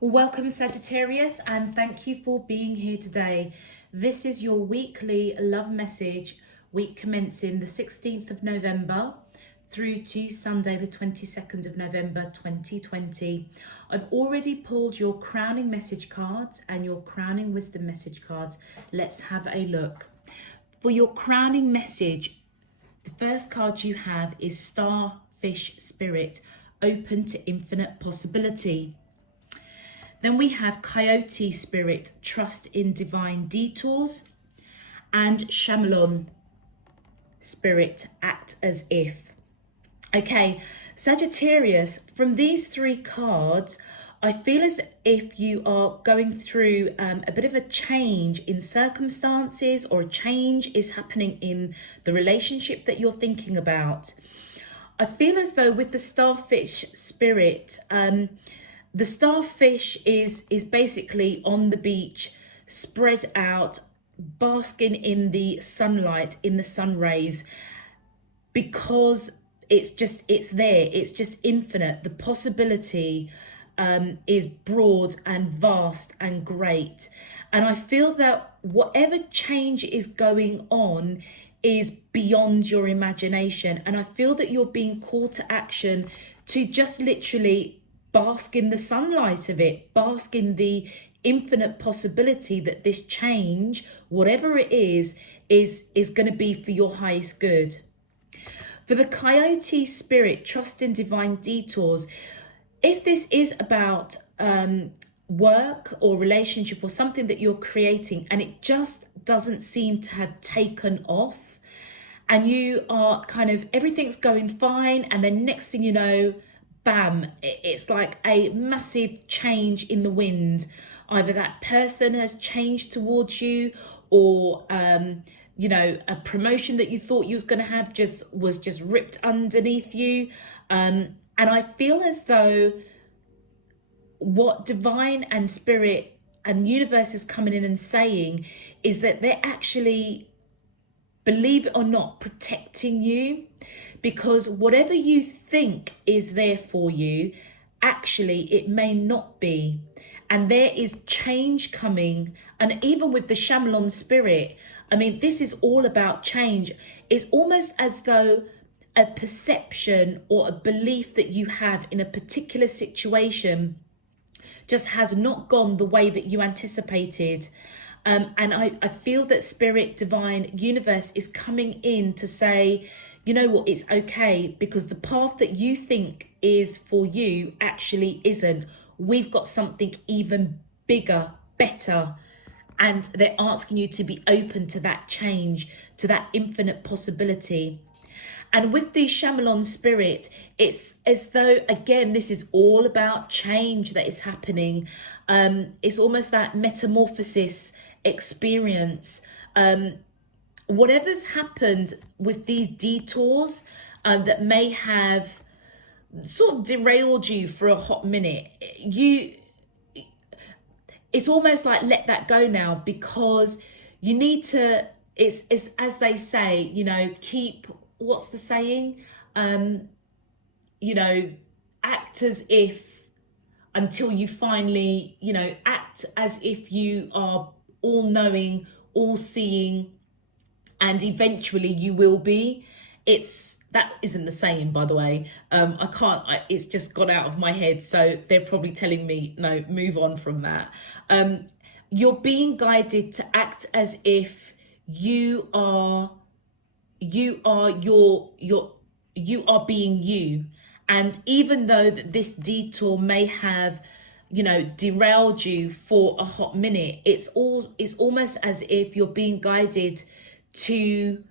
Welcome, Sagittarius, and thank you for being here today. This is your weekly love message, week commencing the 16th of November through to Sunday, the 22nd of November 2020. I've already pulled your crowning message cards and your crowning wisdom message cards. Let's have a look. For your crowning message, the first card you have is Starfish Spirit, open to infinite possibility. Then we have Coyote Spirit, trust in divine detours, and Shyamalan Spirit, act as if. Okay, Sagittarius, from these three cards, I feel as if you are going through a bit of a change in circumstances, or a change is happening in the relationship that you're thinking about. I feel as though with the Starfish Spirit, the starfish is basically on the beach, spread out, basking in the sunlight, in the sun rays, because it's there. It's just infinite. The possibility is broad and vast and great. And I feel that whatever change is going on is beyond your imagination. And I feel that you're being called to action to just literally bask in the sunlight of it, bask in the infinite possibility that this change, whatever it is going to be for your highest good. For the Coyote Spirit, trust in divine detours. If this is about work or relationship or something that you're creating and it just doesn't seem to have taken off, and you are kind of, everything's going fine, and then next thing you know, bam, it's like a massive change in the wind. Either that person has changed towards you, or a promotion that you thought you was going to have was just ripped underneath you. And I feel as though what divine and spirit and universe is coming in and saying is that they're actually, believe it or not, protecting you, because whatever you think is there for you, actually it may not be. And there is change coming. And even with the Shyamalan Spirit, I mean, this is all about change. It's almost as though a perception or a belief that you have in a particular situation just has not gone the way that you anticipated. And I feel that spirit, divine, universe is coming in to say, you know what, it's okay, because the path that you think is for you actually isn't. We've got something even bigger, better. And they're asking you to be open to that change, to that infinite possibility. And with the Shyamalan Spirit, it's as though, again, this is all about change that is happening. It's almost that metamorphosis experience. Whatever's happened with these detours that may have sort of derailed you for a hot minute, it's almost like let that go now, because you need to, it's as they say, keep, what's the saying? Act as if, until you finally, act as if you are all knowing, all seeing, and eventually you will be. That isn't the saying, by the way. It's just gone out of my head. So they're probably telling me, no, move on from that. You're being guided to act as if you are being you. And even though that this detour may have, derailed you for a hot minute, it's almost as if you're being guided to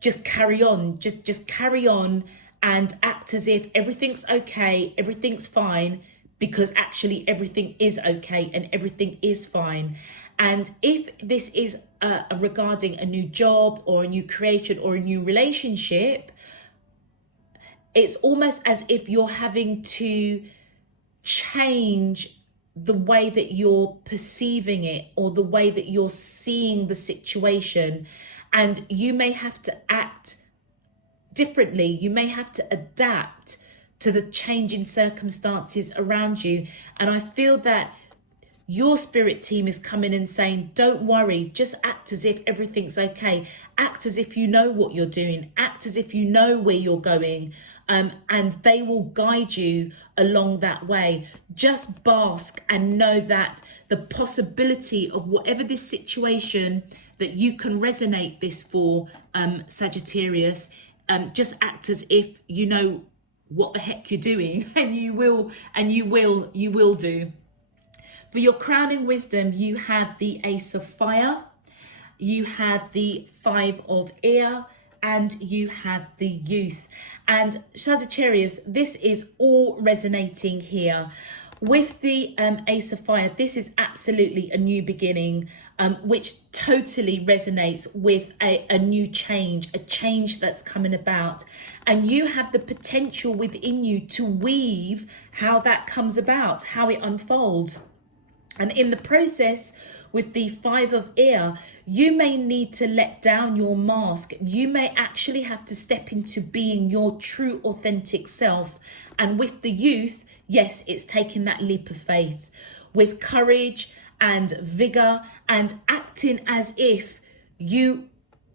just carry on, just carry on and act as if everything's okay, everything's fine, because actually everything is okay and everything is fine. And if this is regarding a new job or a new creation or a new relationship, it's almost as if you're having to change the way that you're perceiving it or the way that you're seeing the situation. And you may have to act differently. You may have to adapt to the changing circumstances around you. And I feel that your spirit team is coming and saying, don't worry, just act as if everything's okay. Act as if you know what you're doing. Act as if you know where you're going. And they will guide you along that way. Just bask and know that the possibility of whatever this situation that you can resonate this for, Sagittarius, just act as if you know what the heck you're doing, and you will do. For your crowning wisdom, you have the Ace of Fire, you have the Five of Air, and you have the Youth. And Sagittarius, this is all resonating here. With the Ace of Fire, this is absolutely a new beginning, which totally resonates with a new change, a change that's coming about. And you have the potential within you to weave how that comes about, how it unfolds. And in the process, with the Five of Air, you may need to let down your mask. You may actually have to step into being your true, authentic self. And with the Youth, yes, it's taking that leap of faith with courage and vigor and acting as if you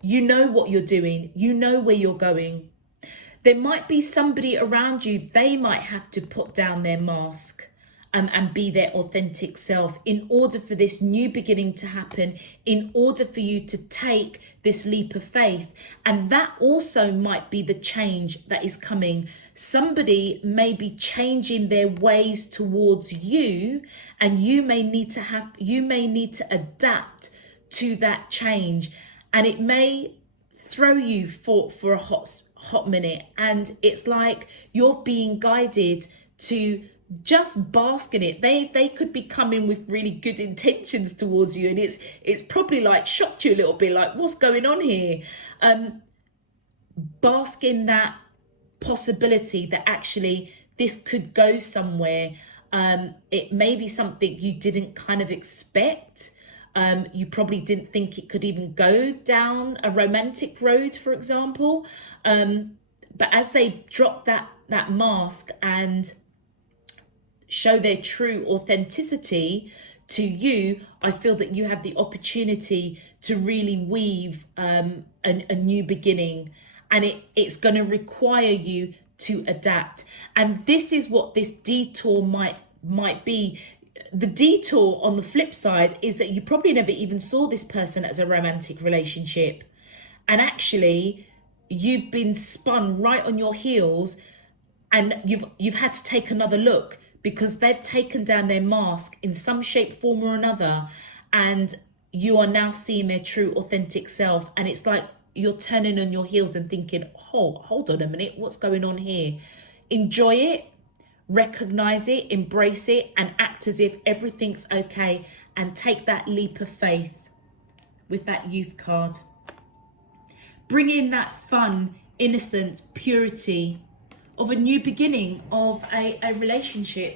know what you're doing, you know where you're going. There might be somebody around you, they might have to put down their mask and be their authentic self in order for this new beginning to happen, in order for you to take this leap of faith. And that also might be the change that is coming. Somebody may be changing their ways towards you, and you may need to adapt to that change. And it may throw you for a hot minute, and it's like you're being guided to just bask in it. They could be coming with really good intentions towards you, and it's probably like shocked you a little bit, like what's going on here. Bask in that possibility that actually this could go somewhere. It may be something you didn't kind of expect. You probably didn't think it could even go down a romantic road, for example. But as they drop that mask and show their true authenticity to you, I feel that you have the opportunity to really weave a new beginning, and it's going to require you to adapt. And this is what this detour might be. The detour on the flip side is that you probably never even saw this person as a romantic relationship, and actually you've been spun right on your heels, and you've had to take another look because they've taken down their mask in some shape, form or another, and you are now seeing their true authentic self. And it's like you're turning on your heels and thinking, oh, hold on a minute, what's going on here? Enjoy it, recognize it, embrace it, and act as if everything's okay, and take that leap of faith with that Youth card. Bring in that fun, innocence, purity of a new beginning of a relationship.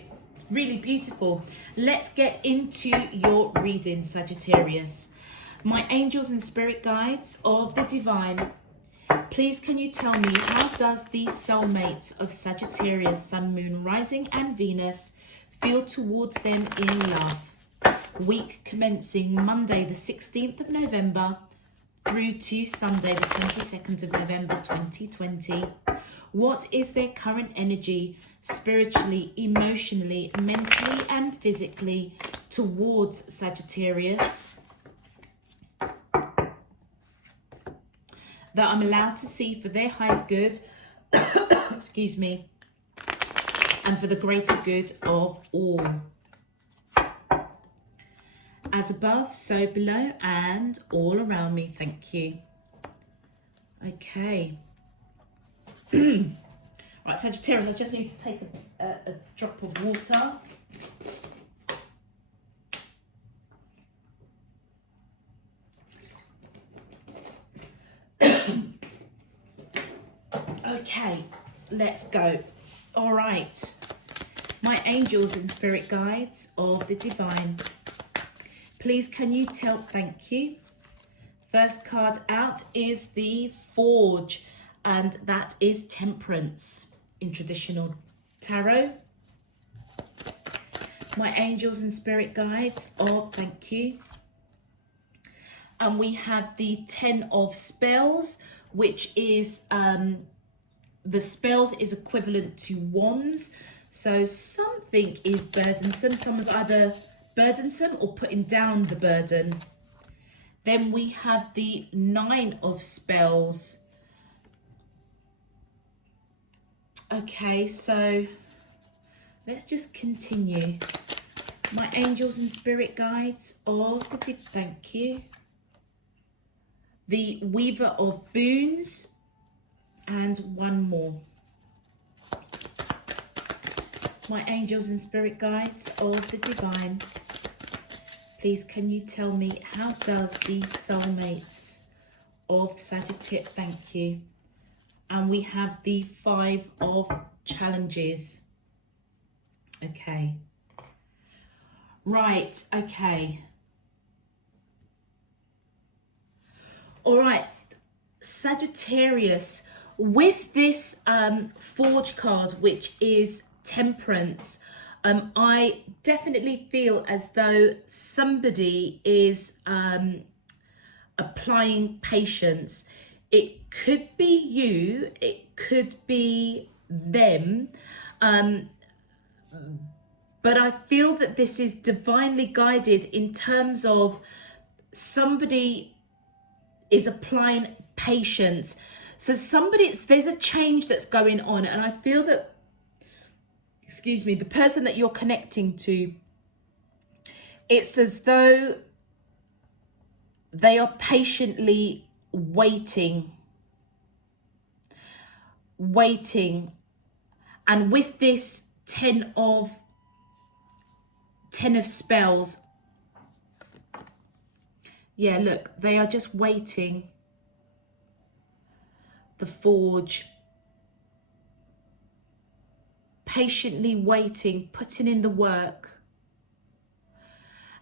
Really beautiful. Let's get into your reading, Sagittarius. My angels and spirit guides of the divine, please can you tell me, how does the soulmates of Sagittarius, Sun, Moon, Rising and Venus feel towards them in love? Week commencing Monday the 16th of November through to Sunday the 22nd of November 2020. What is their current energy, spiritually, emotionally, mentally and physically towards Sagittarius, that I'm allowed to see for their highest good, excuse me, and for the greater good of all? As above, so below, and all around me. Thank you. Okay. Right, Sagittarius, I just need to take a drop of water. Okay, let's go. All right. My angels and spirit guides of the divine, please can you tell, thank you. First card out is the Forge, and that is Temperance in traditional tarot. my angels and spirit guides. Oh, thank you. And we have the 10 of spells, which is, the spells is equivalent to wands. So something is burdensome. Someone's either burdensome or putting down the burden. Then we have the 9 of spells. Okay, so let's just continue. My angels and spirit guides. Oh, thank you. The Weaver of Boons, and one more. My angels and spirit guides of the divine, please can you tell me, how does the soulmates of Sagittarius, thank you. And we have the 5 of challenges. Okay. Right, okay. All right, Sagittarius, with this Forge card, which is Temperance, I definitely feel as though somebody is applying patience. It could be you, it could be them, but I feel that this is divinely guided in terms of somebody is applying patience. So there's a change that's going on, and I feel that, excuse me, the person that you're connecting to, it's as though they are patiently waiting. And with this 10 of spells, yeah, look, they are just waiting. The Forge. Patiently waiting, putting in the work.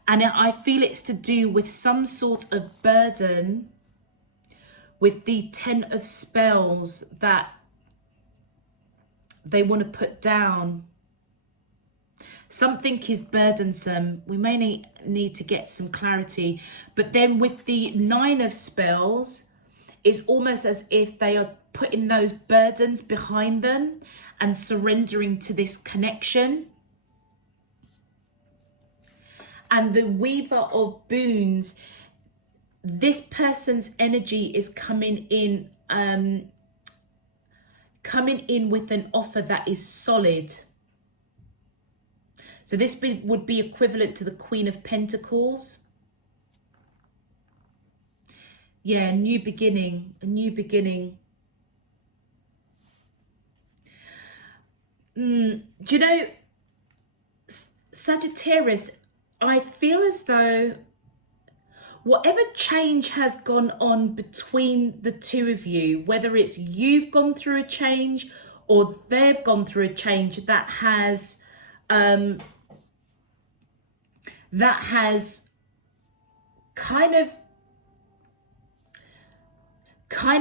And I feel it's to do with some sort of burden with the 10 of spells that they want to put down. Something is burdensome. We may need to get some clarity. But then with the 9 of spells, it's almost as if they are putting those burdens behind them and surrendering to this connection. And the Weaver of Boons, this person's energy is coming in with an offer that is solid. So this would be equivalent to the Queen of Pentacles. Yeah, a new beginning. Do you know, Sagittarius, I feel as though whatever change has gone on between the two of you, whether it's you've gone through a change or they've gone through a change that has kind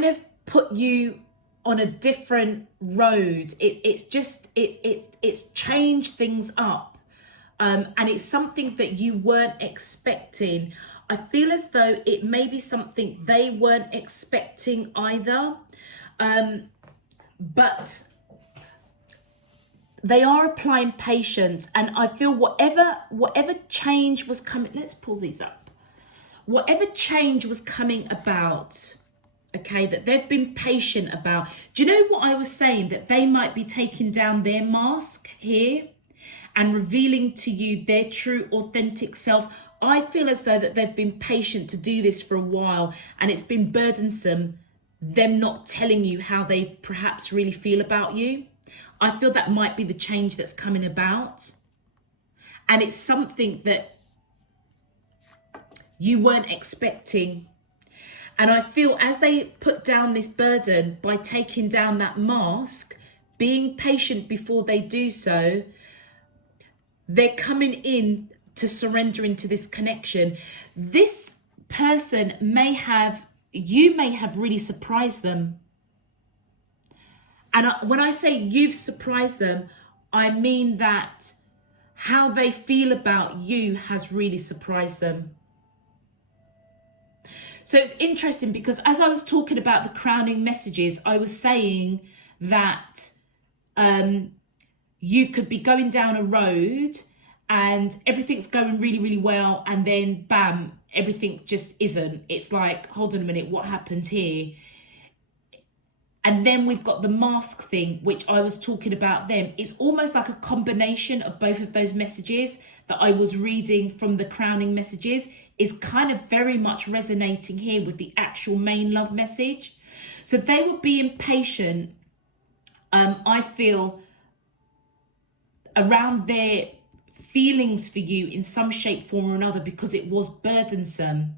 of put you on a different road. It's changed things up, and it's something that you weren't expecting. I feel as though it may be something they weren't expecting either, but they are applying patience. And I feel whatever change was coming, let's pull these up, whatever change was coming about, okay, that they've been patient about. Do you know what I was saying? That they might be taking down their mask here and revealing to you their true, authentic self. I feel as though that they've been patient to do this for a while, and it's been burdensome, them not telling you how they perhaps really feel about you. I feel that might be the change that's coming about. And it's something that you weren't expecting. And I feel as they put down this burden by taking down that mask, being patient before they do so, they're coming in to surrender into this connection. This person you may have really surprised them. And when I say you've surprised them, I mean that how they feel about you has really surprised them. So it's interesting because as I was talking about the crowning messages, I was saying that you could be going down a road and everything's going really, really well, and then bam, everything just isn't. It's like, hold on a minute, what happened here? And then we've got the mask thing, which I was talking about them. It's almost like a combination of both of those messages that I was reading from the crowning messages is kind of very much resonating here with the actual main love message. So they were being patient, I feel, around their feelings for you in some shape, form or another, because it was burdensome.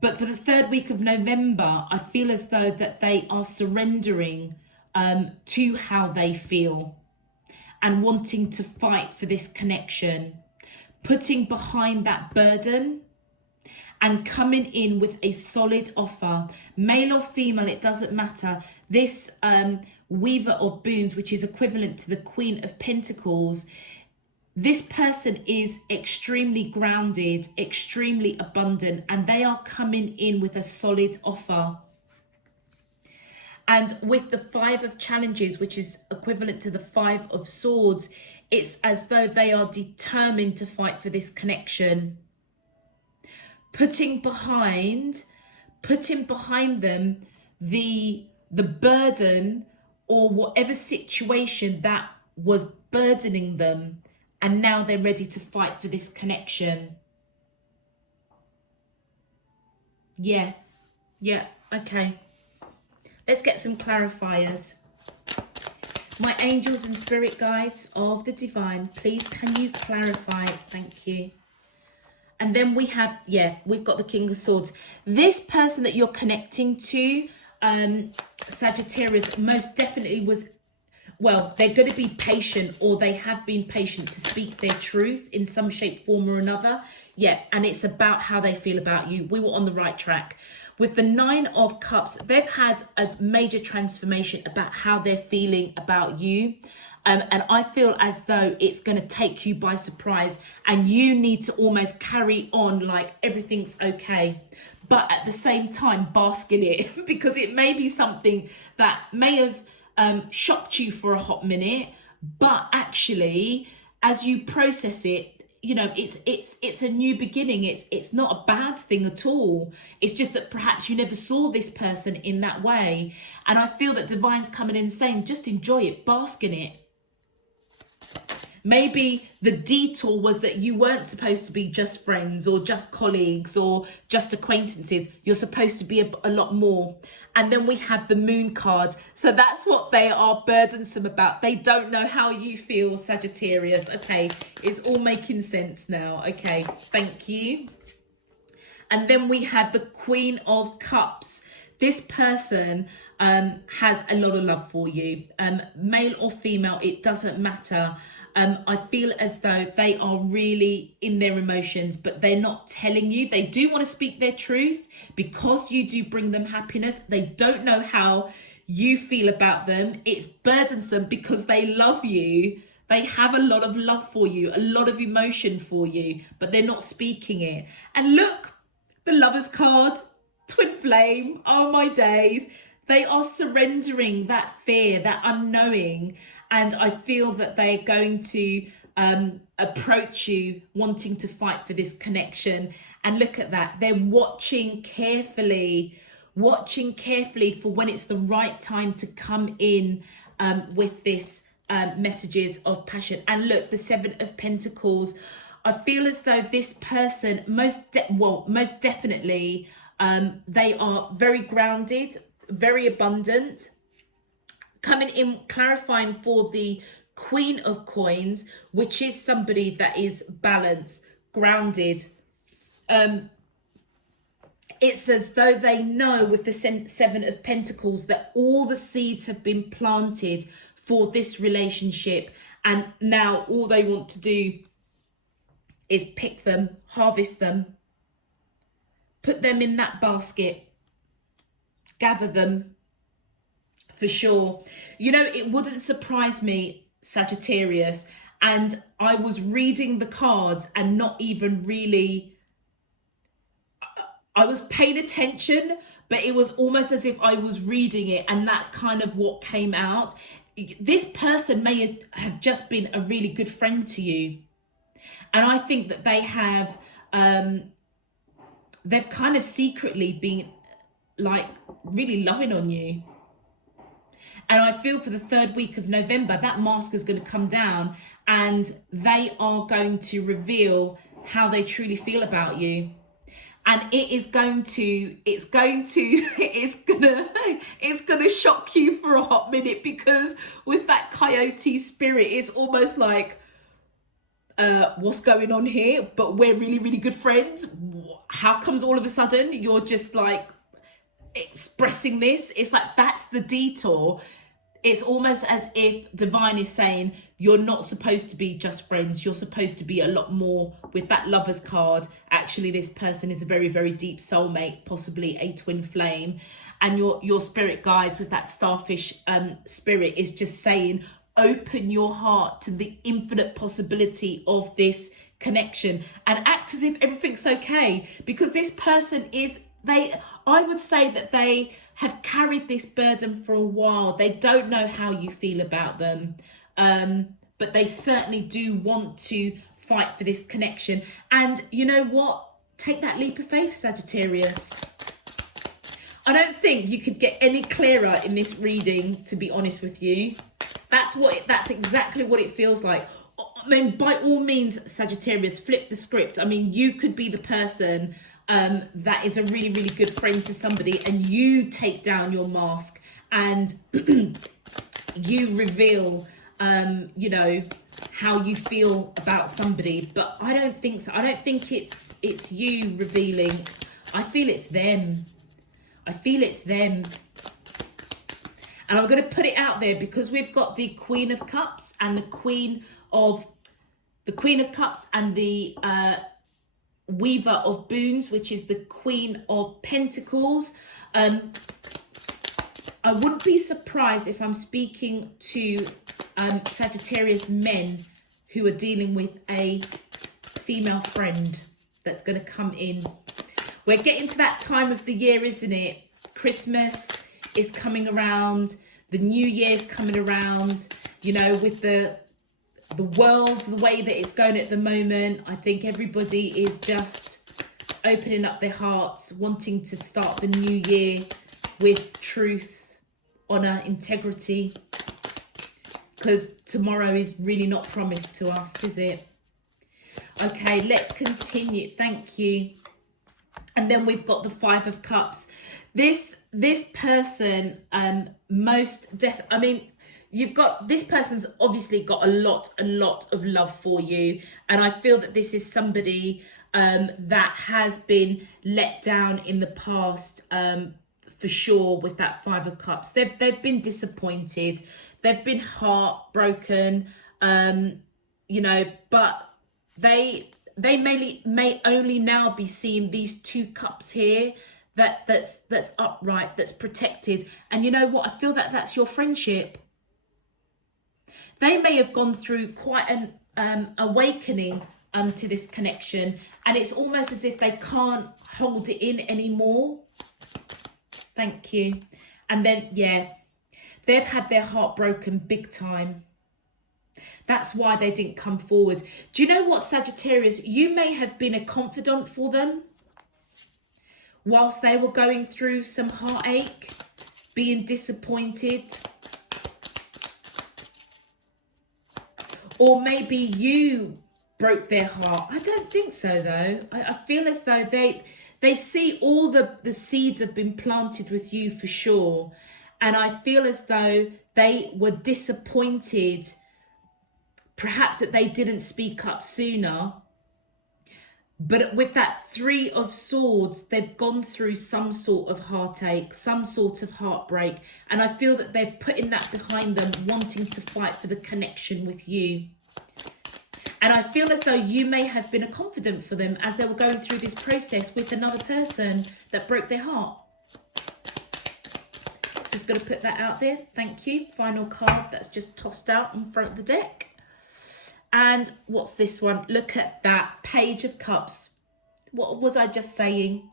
But for the third week of November, I feel as though that they are surrendering to how they feel and wanting to fight for this connection, putting behind that burden and coming in with a solid offer. Male or female, it doesn't matter. This Weaver of Boons, which is equivalent to the Queen of Pentacles, this person is extremely grounded, extremely abundant, and they are coming in with a solid offer. And with the Five of Challenges, which is equivalent to the Five of Swords, it's as though they are determined to fight for this connection. Putting behind them the burden or whatever situation that was burdening them. And now they're ready to fight for this connection. Yeah, okay. Let's get some clarifiers. My angels and spirit guides of the divine, please can you clarify? Thank you. And then we have, we've got the King of Swords. This person that you're connecting to, Sagittarius, most definitely was, well, they're going to be patient, or they have been patient to speak their truth in some shape, form or another. Yeah, and it's about how they feel about you. We were on the right track. With the Nine of Cups, they've had a major transformation about how they're feeling about you. And I feel as though it's going to take you by surprise and you need to almost carry on like everything's okay. But at the same time, bask in it because it may be something that may have shocked you for a hot minute, but actually as you process it, you know, it's a new beginning. It's not a bad thing at all. It's just that perhaps you never saw this person in that way, and I feel that Divine's coming in saying just enjoy it, bask in it. Maybe the detour was that you weren't supposed to be just friends or just colleagues or just acquaintances. You're supposed to be a lot more. And then we have the Moon card. So that's what they are burdensome about. They don't know how you feel, Sagittarius. Okay, it's all making sense now. Okay, thank you. And then we have the Queen of Cups. This person has a lot of love for you. Male or female, it doesn't matter. I feel as though they are really in their emotions, but they're not telling you. They do want to speak their truth because you do bring them happiness. They don't know how you feel about them. It's burdensome because they love you. They have a lot of love for you, a lot of emotion for you, but they're not speaking it. And look, the Lovers card, twin flame, oh my days. They are surrendering that fear, that unknowing. And I feel that they're going to approach you wanting to fight for this connection. And look at that. They're watching carefully for when it's the right time to come in with this messages of passion. And look, the Seven of Pentacles. I feel as though this person, most definitely, they are very grounded, very abundant. Coming in, clarifying for the Queen of Coins, which is somebody that is balanced, grounded. It's as though they know with the Seven of Pentacles that all the seeds have been planted for this relationship. And now all they want to do is pick them, harvest them, put them in that basket, gather them. For sure. You know, it wouldn't surprise me, Sagittarius, And I was reading the cards and not even really, I was paying attention, but it was almost as if I was reading it, and that's kind of what came out. This person may have just been a really good friend to you. And I think that they have, they've kind of secretly been like really loving on you. And I feel for the third week of November, that mask is going to come down and they are going to reveal how they truly feel about you. And it's going to shock you for a hot minute, because with that coyote spirit, it's almost like, what's going on here? But we're really, really good friends. How comes all of a sudden you're just like expressing this? It's like, that's the detour. It's almost as if divine is saying, you're not supposed to be just friends. You're supposed to be a lot more. With that Lovers card, actually, this person is a very, very deep soulmate, possibly a twin flame. And your spirit guides with that starfish spirit is just saying, open your heart to the infinite possibility of this connection and act as if everything's okay. Because this person is, I would say that they have carried this burden for a while. They don't know how you feel about them, but they certainly do want to fight for this connection. And you know what? Take that leap of faith, Sagittarius. I don't think you could get any clearer in this reading, to be honest with you. That's exactly what it feels like. I mean, by all means, Sagittarius, flip the script. I mean, you could be the person that is a really, really good friend to somebody, and you take down your mask and you reveal, you know, how you feel about somebody. But I don't think so. I don't think it's you revealing. I feel it's them. I feel it's them. And I'm going to put it out there because we've got the Queen of Cups and the Queen of Cups and the Weaver of Boons, which is the Queen of Pentacles. I wouldn't be surprised if I'm speaking to Sagittarius men who are dealing with a female friend that's going to come in. We're getting to that time of the year, isn't it? Christmas is coming around, the New Year's coming around, you know, with the world, the way that it's going at the moment. I think everybody is just opening up their hearts, wanting to start the new year with truth, honor, integrity, because tomorrow is really not promised to us, is it? Okay, let's continue. Thank you. And then we've got the Five of Cups. This person, I mean, you've got, this person's obviously got a lot of love for you. And I feel that this is somebody that has been let down in the past, for sure, with that Five of Cups. They've been disappointed. They've been heartbroken, you know, but they may only now be seeing these two cups here, that's upright, that's protected. And you know what? I feel that that's your friendship. They may have gone through quite an awakening to this connection, and it's almost as if they can't hold it in anymore. Thank you. And then, yeah, they've had their heart broken big time. That's why they didn't come forward. Do you know what, Sagittarius? You may have been a confidant for them whilst they were going through some heartache, being disappointed. Or maybe you broke their heart. I don't think so, though. I feel as though they see all the seeds have been planted with you for sure. And I feel as though they were disappointed, perhaps that they didn't speak up sooner. But with that Three of Swords, they've gone through some sort of heartache, some sort of heartbreak. And I feel that they're putting that behind them, wanting to fight for the connection with you. And I feel as though you may have been a confidant for them as they were going through this process with another person that broke their heart. Just going to put that out there. Thank you. Final card that's just tossed out in front of the deck. And what's this one? Look at that Page of Cups. What was I just saying?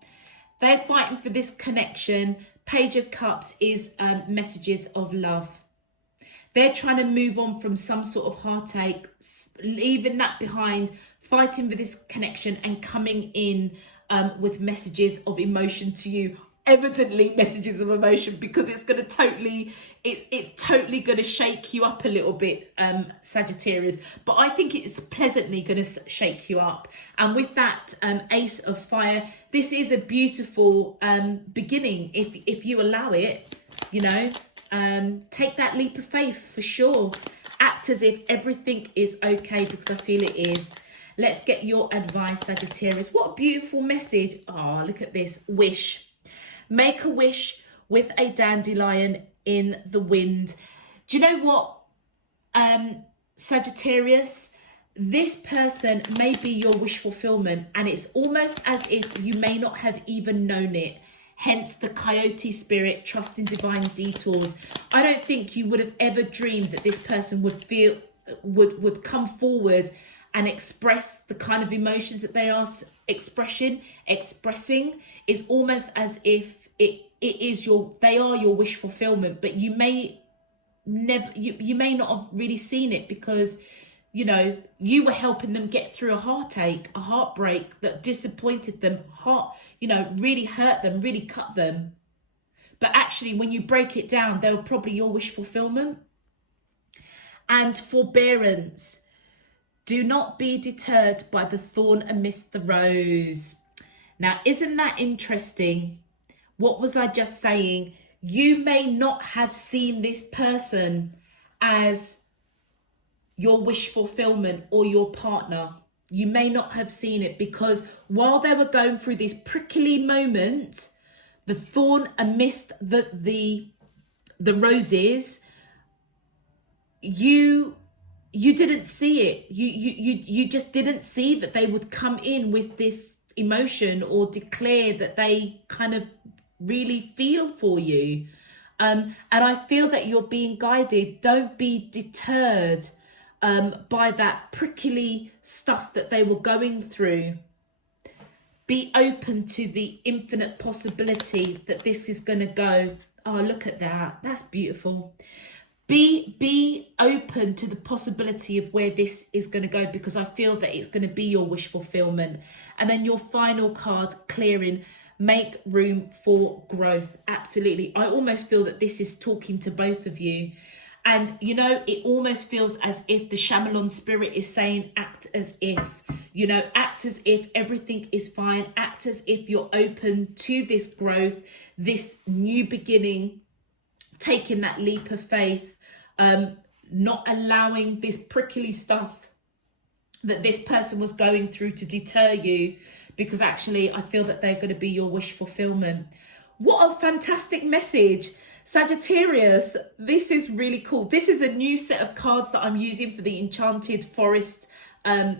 They're fighting for this connection. Page of Cups is messages of love. They're trying to move on from some sort of heartache, leaving that behind, fighting for this connection and coming in with messages of emotion to you. Evidently messages of emotion, because it's going to totally, it's totally going to shake you up a little bit, Sagittarius. But I think it's pleasantly going to shake you up. And with that Ace of Fire, this is a beautiful beginning if you allow it, you know. Take that leap of faith for sure. Act as if everything is okay, because I feel it is. Let's get your advice, Sagittarius. What a beautiful message. Oh, look at this. Wish. Make a wish with a dandelion in the wind. Do you know what, Sagittarius? This person may be your wish fulfillment, and it's almost as if you may not have even known it. Hence the coyote spirit, trust in divine detours. I don't think you would have ever dreamed that this person would come forward and express the kind of emotions that they are expressing. Is almost as if they are your wish fulfillment, but you may not have really seen it, because you know you were helping them get through a heartache, a heartbreak that disappointed them, really hurt them, really cut them. But actually, when you break it down, they were probably your wish fulfillment. And forbearance. Do not be deterred by the thorn amidst the rose. Now, isn't that interesting? What was I just saying? You may not have seen this person as your wish fulfillment or your partner. You may not have seen it, because while they were going through this prickly moment, the thorn amidst the roses, you didn't see it. You just didn't see that they would come in with this emotion or declare that they kind of really feel for you. And I feel that you're being guided. Don't be deterred by that prickly stuff that they were going through. Be open to the infinite possibility that this is going to go. Oh, look at that. That's beautiful. Be open to the possibility of where this is going to go, because I feel that it's going to be your wish fulfillment. And then your final card, clearing. Make room for growth. Absolutely. I almost feel that this is talking to both of you. And, you know, it almost feels as if the Shyamalan spirit is saying, act as if, act as if everything is fine. Act as if you're open to this growth, this new beginning, taking that leap of faith, not allowing this prickly stuff that this person was going through to deter you, because actually I feel that they're going to be your wish fulfillment. What a fantastic message. Sagittarius, this is really cool. This is a new set of cards that I'm using for the Enchanted Forest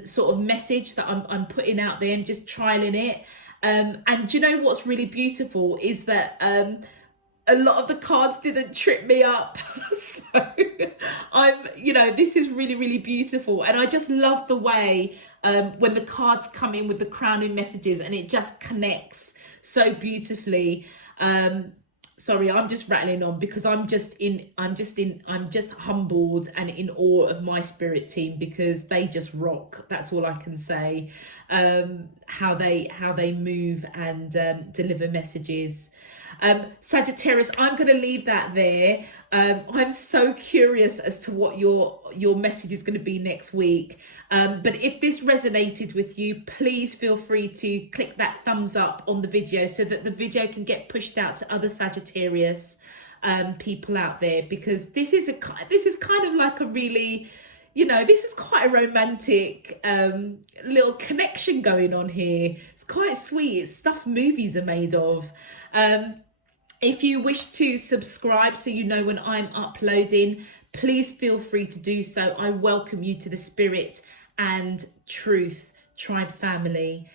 sort of message that I'm putting out there and just trialing it. And do you know what's really beautiful is that a lot of the cards didn't trip me up. So this is really, really beautiful. And I just love the way when the cards come in with the crowning messages and it just connects so beautifully. Sorry, I'm just rattling on because I'm just humbled and in awe of my spirit team, because they just rock. That's all I can say. How they move and deliver messages. Sagittarius, I'm going to leave that there. I'm so curious as to what your message is going to be next week. But if this resonated with you, please feel free to click that thumbs up on the video so that the video can get pushed out to other Sagittarius people out there, because this is kind of like a really, this is quite a romantic little connection going on here. It's quite sweet. It's stuff movies are made of. If you wish to subscribe so you know when I'm uploading, please feel free to do so. I welcome you to the Spirit and Truth Tribe family.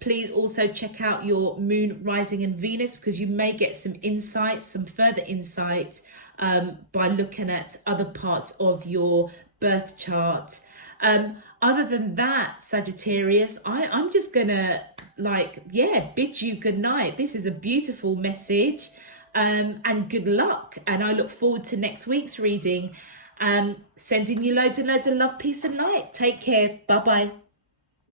Please also check out your Moon, Rising and Venus, because you may get some insights, some further insight by looking at other parts of your birth chart. Other than that, Sagittarius, I'm just gonna bid you good night. This is a beautiful message, and good luck. And I look forward to next week's reading. Sending you loads and loads of love, peace and light. Take care. Bye-bye.